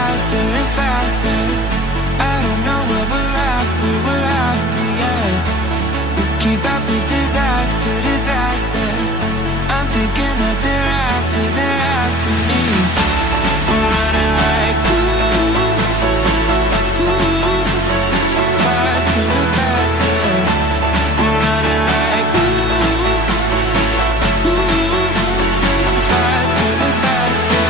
faster and faster. I don't know what we're after, yeah. We keep up with disaster, disaster. I'm thinking that they're after me. We're running like faster and faster. We're running like faster and faster.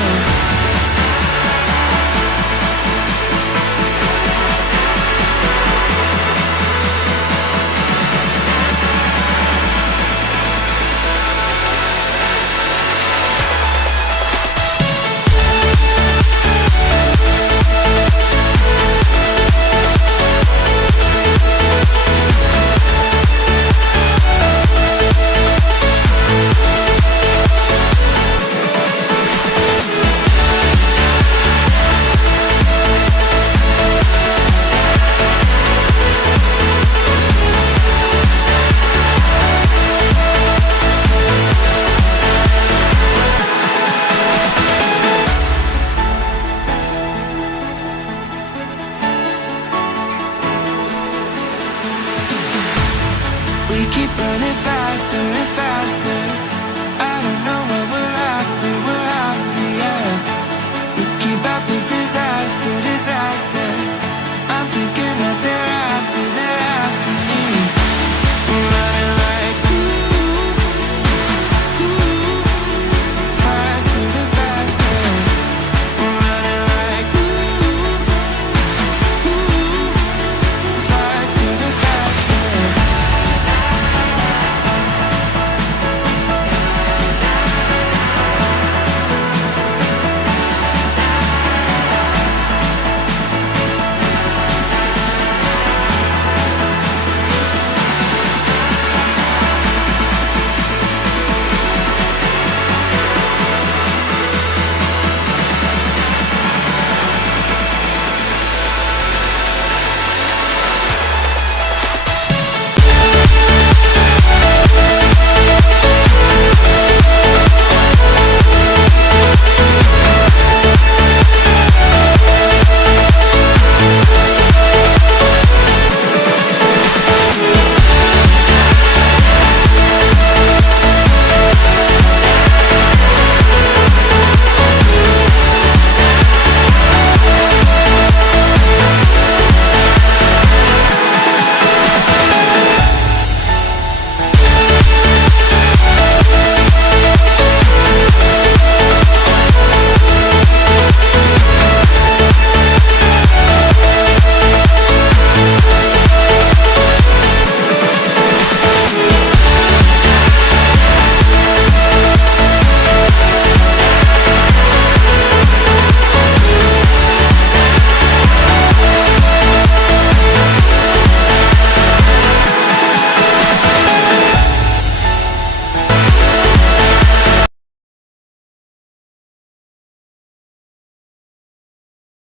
We keep running faster and faster.